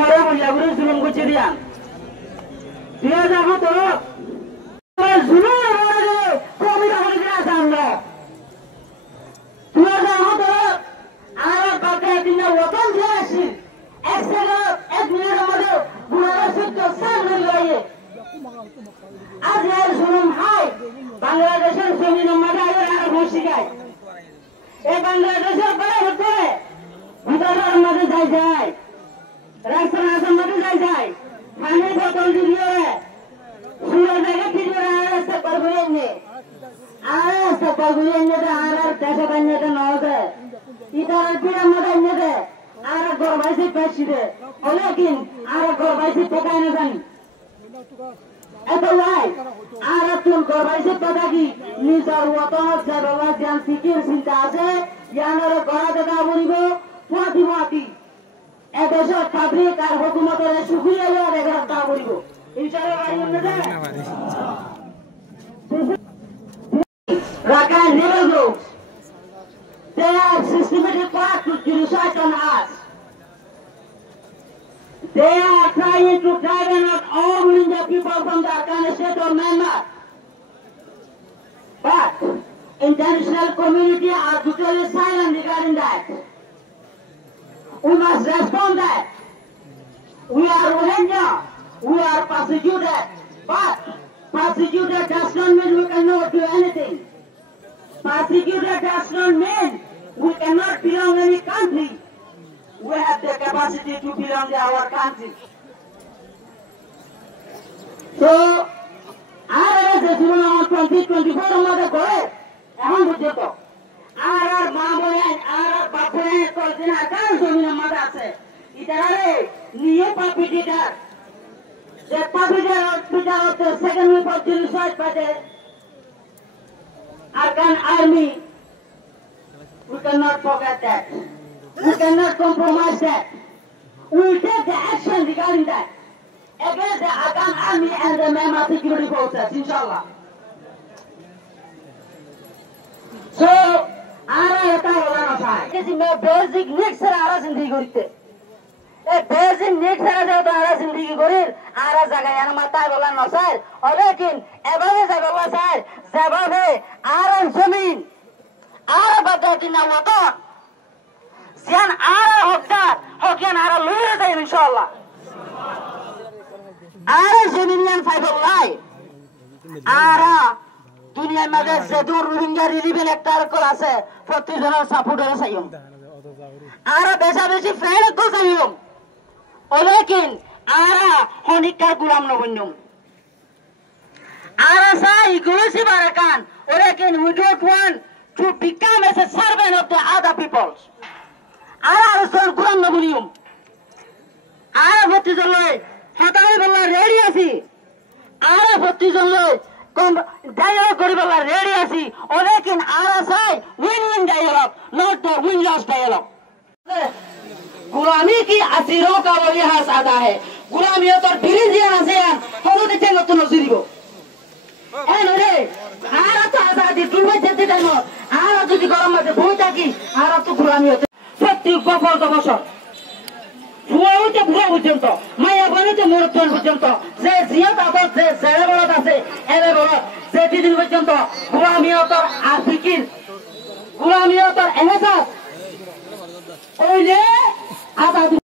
মারা বইয়া ঘুরে জুলুম করছে দিয়া 2017 জুলুম কবিতা করে দিয়া আছে আমরা 2017 আর বাকি দিনে ওতন দিয়ে আসি এক সেকেন্ড এক মিনিটের মধ্যে গুণারা সত্য সামনে লইয়ে আজ আর জুলুম হয় বাংলাদেশের জমিনের মাঝে আর বসিকায় এই বাংলাদেশের বাইরে করে ভিতরের মাঝে যায় রাস্তার আসার মাঝে যায় পানি বোতল দিয়ে সুরের জায়গা ফিরিয়ে রাস্তা পারগুলিয়ে নিয়ে রাস্তা পারগুলিয়ে নিয়ে আর দেশে বানিয়ে নয় ইতার বিরাম বানিয়ে আর গরবাইছে পেশিরে অনেকিন আর গরবাইছে পোকায় না জানি এত লাই আর তুই গরবাইছে কথা কি নিজের ওতনত যে বাবা জ্ঞান শিখির চিন্তা আছে জ্ঞানের গড়া দেখা বলিব পুয়াতি এদেশের পাবলিক আর হুকুমতের সুখী হলে দেখা তা বলিব ইনশাআল্লাহ বাড়ি Rakhine rebel groups, they have systematic plot to genocide on us. They are trying to drive out all Rohingya people from the Rakhine state of Myanmar. But international community are totally silent regarding that. We must respond that. We are Rohingya, we are persecuted, but persecuted does not mean we cannot do anything. Persecuted does not mean we cannot belong in any country. We have the capacity to belong to our country. So, as a 2024 mother করে এখন পর্যন্ত আর মা বলেন আর বাপ বলেন কয়েকদিন আকার জমিনের মাঝে আছে ইতারে নিয়ে পাপিটিটার the perpetrator of the second wave of genocide by the Afghan army, we cannot forget that. We cannot compromise that. We will take the action regarding that against the Afghan army and the Myanmar security forces, inshallah. So, ara eta hola na sai. Kisi me basic needs sara ara zindagi korite. বেজিং নিট ছাড়া যেহেতু আমরা জিন্দগি করি আর জায়গায় আর মাথায় বলা নসার অলেকিন এভাবে যাবে স্যার যেভাবে আর জমিন আর বাদাতি না মতো জিয়ান আর হকদার হকিয়ান আর লইয়ে যায় ইনশাআল্লাহ আর জমিনিয়ান ফাইবুল্লাহ আর দুনিয়ার মধ্যে যে দূর রোহিঙ্গা রিলিফের একটা কল আছে প্রতিজনের সাপোর্টার চাইম আর বেশা বেশি ফ্রেন্ড তো chime Olekin ara honikar gulam no bunyum. Ara sa egoism arakan. Olekin we don't want to become as a servant of the other peoples. Ara son gulam no bunyum. Ara boti joloi hatai bolla ready achi. Ara boti joloi kom dialogue kori bolla ready achi. Olekin ara sai win-win dialogue, not the win-loss dialogue. गुलामी की असीरों का वो यह सादा है गुलामी तो बिरिजियान आसेयान हम तो चेंगे तो नजरी को ऐ नरे आरा तो आजादी टूटे जैसे टाइम आरा तो दिखाओ मत भूता की आरा तो गुलामी होते सत्य गोपाल तो बसो हुआ होते बुरा बुझें तो माया बने तो मोर तो बुझें तो से जिया तातो से सेरे बोला तासे ऐले बोला से दिन बुझें तो गुलामी तो आशिकीर गुलामी तो एहसास ओले